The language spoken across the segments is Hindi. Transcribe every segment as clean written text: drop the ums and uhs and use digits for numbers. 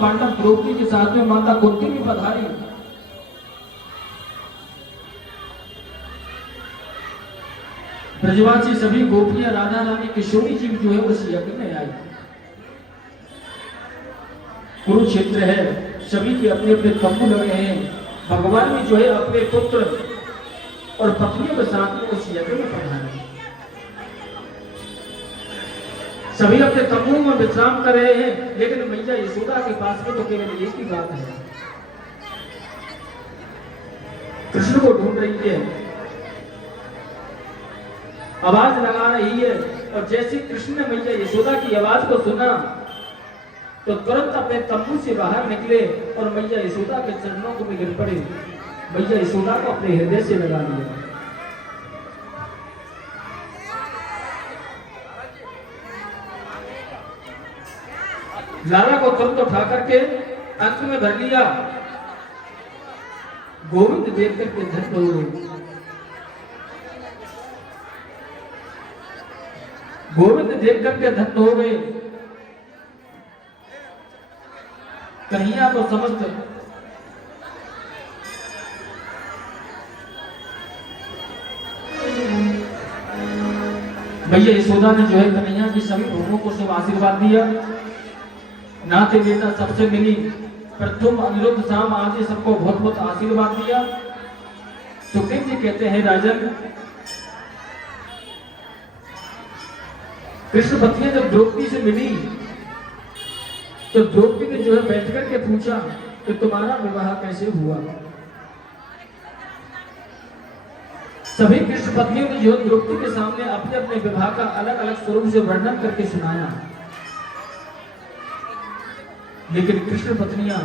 पांडव द्रौपदी के साथ में माता कुंती भी पधारी। ब्रजवासी सभी गोपियां राधा रानी किशोरी जी जो है उस यज्ञ में आई। कुरुक्षेत्र है, सभी के अपने अपने तंबू लगे हैं। भगवान भी जो है अपने पुत्र और पत्नियों के साथ में उस यज्ञ में पधारे। सभी अपने तंबू में विश्राम कर रहे हैं, लेकिन मैया यशोदा के पास में तो केवल एक ही बात है, कृष्ण को ढूंढ रही है, आवाज लगा रही है। और जैसे कृष्ण ने मैया यशोदा की आवाज को सुना तो तुरंत अपने तंबू से बाहर निकले और मैया यशोदा के चरणों को गिर पड़े। मैया यशोदा को अपने हृदय से लगा लिया। लाला को तुरंत उठा करके अंक में भर लिया। गोविंद देख करके धन्य हो गए। गोविंद देख करके धन्य हो गए। कन्हैया को समस्त भैया यशोदा ने जो है कन्हैया की सभी बहनों को सब आशीर्वाद दिया। नाते बेटा सबसे मिली, प्रथम अनिरुद्ध शाम आदि सबको बहुत बहुत आशीर्वाद दिया। सुखदेव जी कहते हैं राजन, कृष्ण पत्नी जब द्रौपदी से मिली तो द्रौपदी ने जो है बैठ करके पूछा कि तुम्हारा विवाह कैसे हुआ। सभी कृष्ण पत्नियों ने जो द्रौपदी के सामने अपने अपने विवाह का अलग अलग स्वरूप से वर्णन करके सुनाया। लेकिन कृष्ण पत्नियां,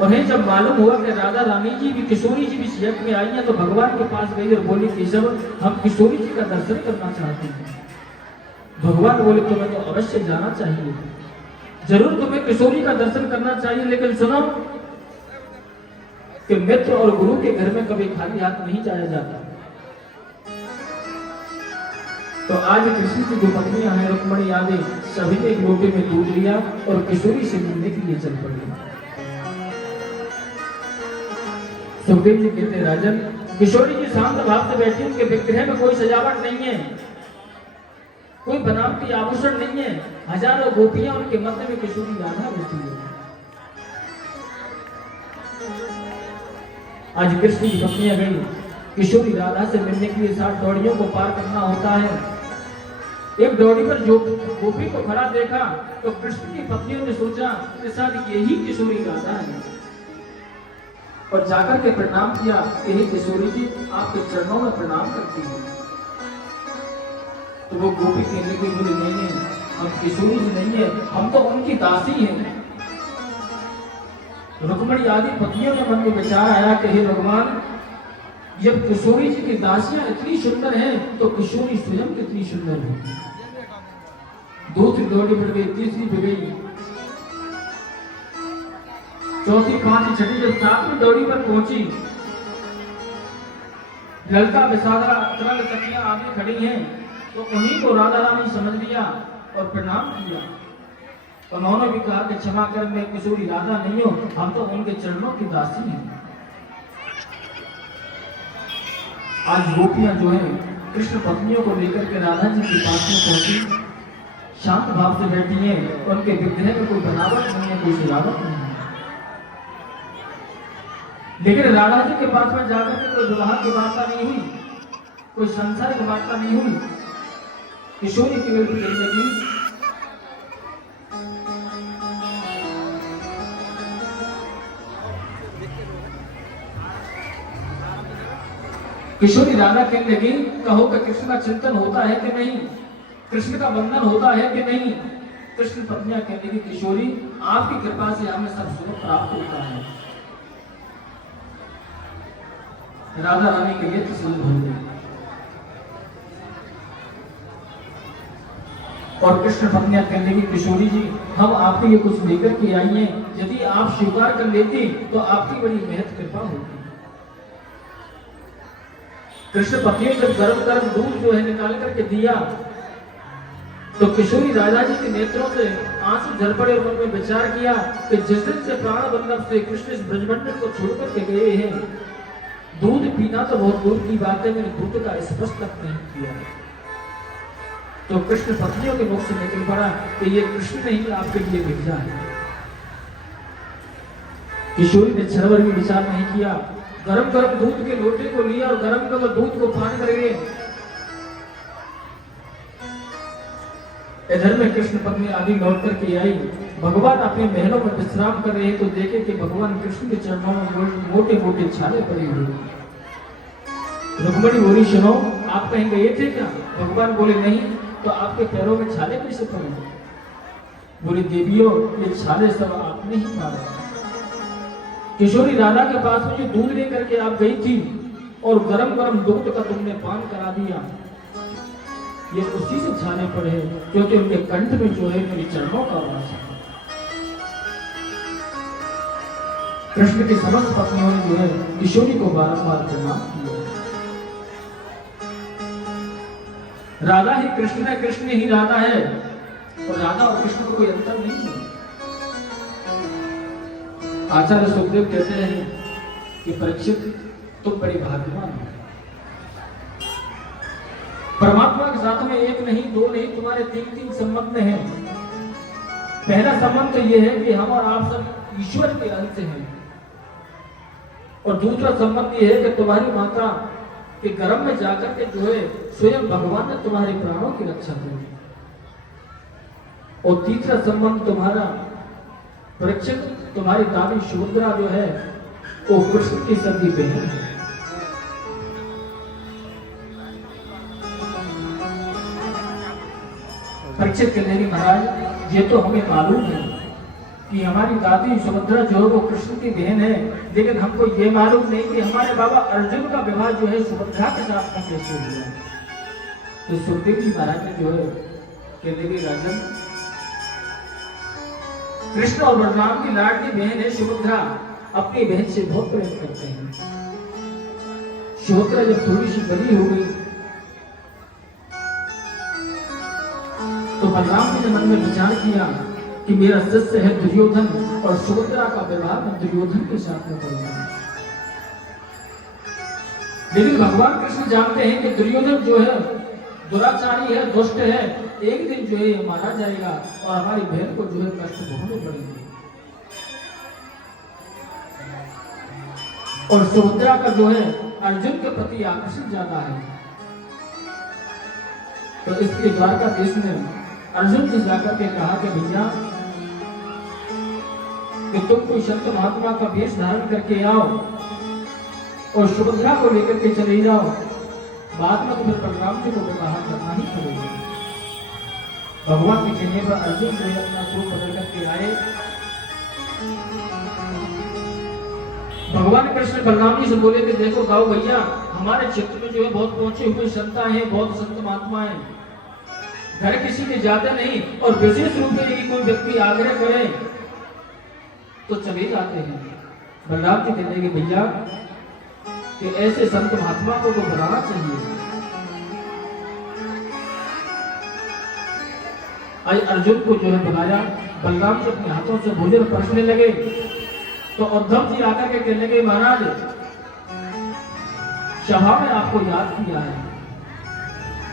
उन्हें जब मालूम हुआ कि राधा रानी जी भी किशोरी जी भी यज्ञ में आई हैं, तो भगवान के पास गई और बोली केशव हम किशोरी जी का दर्शन करना चाहते हैं। भगवान बोले तुम्हें तो अवश्य जाना चाहिए, जरूर तुम्हें किशोरी का दर्शन करना चाहिए, लेकिन सुनो कि मित्र और गुरु के घर में कभी खाली हाथ नहीं जाया जाता। तो आज कृष्ण की जो पत्नियां हैं रुक्मणी आदि सभी ने एक लोटे में दूध लिया और किशोरी से मिलने के लिए चल पड़े। सुखदेव जी कहते हैं राजन, किशोरी जी शांत भाव से बैठी, उनके विग्रह में कोई सजावट नहीं है, कोई बनावटी आभूषण नहीं है। हजारों गोपियां उनके मध्य में किशोरी राधा बैठी है। आज कृष्ण की पत्नियां गई, किशोरी राधा से मिलने के लिए 60 दौड़ियों को पार करना होता है। एक दौड़ी पर जो गोपी को खड़ा देखा तो कृष्ण की पत्नियों ने सोचा कि शायद यही किशोरी राधा है, और जाकर के प्रणाम किया कि हे किशोरी जी आपके चरणों में प्रणाम करती हूँ। तो वो गोपी कहने की बोली नहीं है, हम किशोरी जी नहीं है, हम तो उनकी दासी हैं। रुक्मणी आदि पत्नियों के मन में विचार आया कि हे भगवान, जब किशोरी जी की दासियां इतनी सुंदर हैं तो किशोरी स्वयं कितनी सुंदर है। दूसरी दौड़ी बढ़ गई, तीसरी बढ़ गई, चौथी, पांचवी, छठी, जब 7वीं दौड़ी पर पहुंची, ललता विशाखा तरल सखियां आगे खड़ी हैं, तो उन्हीं को राधा रानी समझ लिया और प्रणाम किया। उन्होंने भी कहा कि क्षमा कर, मैं किशोरी राधा नहीं हूं, हम तो उनके चरणों की दासी हैं। आज गोपियां जो है कृष्ण पत्नियों को लेकर के राधा जी के पास में पहुंची, शांत भाव से बैठी हैं, उनके विग्रह में कोई बनावट नहीं है, कोई सजावट नहीं है। लेकिन राधा जी के पास में जाकर के कोई विवाह की वार्ता नहीं हुई, कोई संसार की वार्ता नहीं हुई। किशोरी केवल कहने लगी किशोरी राधा कहने लगी, कहो कि कृष्ण का चिंतन होता है कि नहीं, कृष्ण का बंधन होता है कि नहीं। कृष्ण पत्नियां कहने लगी किशोरी आपकी कृपा से हमें सब सुख प्राप्त होता है। राधा रानी के लिए तसल्ली हो गई और कृष्ण पत्नियां कहने लगी किशोरी जी हम आपके लिए कुछ लेकर के आई हैं, यदि आप स्वीकार कर लेती तो आपकी बड़ी महत कृपा होती। कृष्ण पत्नियों जब गर्म गर्म दूध जो है निकाल करके दिया तो किशोरी राधा जी के नेत्रों से आंसू झर पड़े और मन में विचार किया कि जिस दिन से प्राण वल्लभ श्री कृष्ण इस ब्रजमंडल को छोड़कर के गए हैं, दूध पीना तो बहुत दूर की बात है, मैंने दूध का स्पर्श तक नहीं किया। तो कृष्ण पत्नियों के मुख से निकल पड़ा कि ये कृष्ण नहीं आपके लिए भेजा है। किशोरी ने क्षण भर भी विचार नहीं किया, गरम गरम दूध के लोटे को लिया और गरम गरम दूध को पान कर गए। इधर में कृष्ण पत्नी आदि लौट करके आई। भगवान अपने महलों में विश्राम कर रहे तो देखे कि भगवान कृष्ण के चरणों में मोटे मोटे छाले पड़े हुए। रुक्मणी बोली, सुनो, आप कहीं गए थे क्या? भगवान बोले, नहीं। तो आपके पैरों में छाले कैसे पड़े? बोले, देवियों, ये छाले सब आपने ही मारा। किशोरी राधा के पास में जो दूध लेकर के आप गई थी और गरम गरम दूध का तुमने पान करा दिया, ये उसी से छाले पड़े हैं, क्योंकि उनके कंठ में जो है मेरे चरणों का वास है। कृष्ण की समस्त पत्नियों ने जो है किशोरी को बारंबार प्रणाम किया। राधा ही कृष्ण है, कृष्ण ही राधा है, और राधा और कृष्ण को कोई अंतर नहीं है। आचार्य सुखदेव कहते हैं कि परीक्षित तुम बड़े भाग्यवान हो। परमात्मा के साथ में एक नहीं, दो नहीं, तुम्हारे तीन संबंध हैं। पहला संबंध तो यह है कि हम और आप सब ईश्वर के अंश हैं, और दूसरा संबंध यह है कि तुम्हारी माता के गर्भ में जाकर के जो है स्वयं भगवान ने तुम्हारे प्राणों की रक्षा की। और तीसरा संबंध तुम्हारा परीक्षित, तुम्हारी दादी सुभद्रा जो है वो कृष्ण की सगी बहन है। परीक्षित कहते हैं, महाराज, ये तो हमें मालूम है कि हमारी दादी सुभद्रा जो है वो कृष्ण की बहन है, लेकिन हमको ये मालूम नहीं कि हमारे बाबा अर्जुन का विवाह जो है सुभद्रा के साथ में कैसे हुआ। तो सुखदेव जी महाराज ने जो है कहते हैं, राजन, कृष्ण और बलराम की लाडली बहन है सुभद्रा, अपनी बहन से बहुत प्रेम करते हैं। सुभद्रा जब थोड़ी सी बड़ी हो गई तो बलराम जी ने मन में विचार किया कि मेरा शिष्य है दुर्योधन, और सुभद्रा का विवाह मैं दुर्योधन के साथ में करूंगा। लेकिन भगवान कृष्ण जानते हैं कि दुर्योधन जो है दुराचारी है, दुष्ट है, एक दिन जो है मारा जाएगा और हमारी बहन को जो है कष्ट भोगने पड़ेंगे। और सुभद्रा का जो है अर्जुन के प्रति आकर्षण ज्यादा है। तो इसके द्वारका देश में अर्जुन से जाकर के कहा कि भैया, कि तुम कोई संत महात्मा का वेश धारण करके आओ और सुभद्रा को लेकर के चले जाओ, बाद में तो फिर बलराम जी को विवाह करना ही पड़ेगा। भगवान के कहने पर अर्जुन जो है अपना रूप बदल करके आए। भगवान कृष्ण बलराम जी से बोले कि देखो गाओ भैया, हमारे क्षेत्र में जो है बहुत पहुंचे हुए संता है, बहुत संत महात्मा है, घर किसी के ज्यादा नहीं, और विशेष रूप से यदि कोई व्यक्ति आग्रह करे तो चले जाते हैं। बलराम जी कहते हैं, भैया, कि ऐसे संत महात्मा को तो बुलाना चाहिए। आज अर्जुन को जो है बुलाया, बलराम जी अपने हाथों से भोजन परसने लगे। तो उद्धव जी आकर के कहने लगे, महाराज, सभा में आपको याद किया है।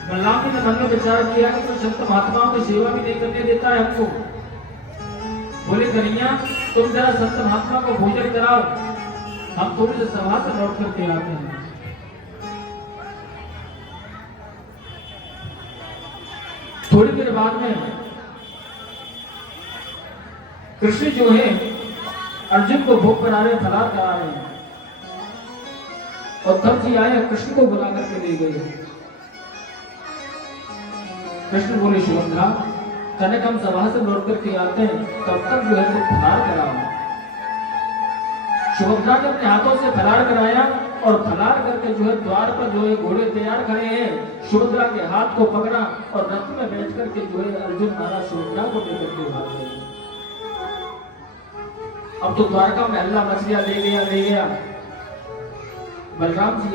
बलराम जी ने मन में विचार किया कि कोई संत महात्माओं की सेवा भी नहीं करने देता है हमको। बोले, कन्हैया, तुम जरा संत महात्मा को भोजन कराओ, हम थोड़ी से सभा से लौट करके आते हैं। थोड़ी देर बाद में कृष्ण जो है अर्जुन को भोग करा रहे, फलार करा रहे हैं। उद्धव जी आए, कृष्ण को बुला करके ले गए। कृष्ण बोले, सुभद्रा, कनक हम सभा से लौट करके आते हैं, तब तक जो है तो फलार कराओ। सुभद्रा ने अपने हाथों से फलार कराया और फलार करके जो है द्वार पर जो है घोड़े तैयार खड़े हैं। सुभद्रा के हाथ को पकड़ा और रथ में बैठ करके जो है अर्जुन महाराज सुभद्रा को लेकर के भाग गए। अब तो द्वारका में हल्ला मच गया, ले गया। बलराम जी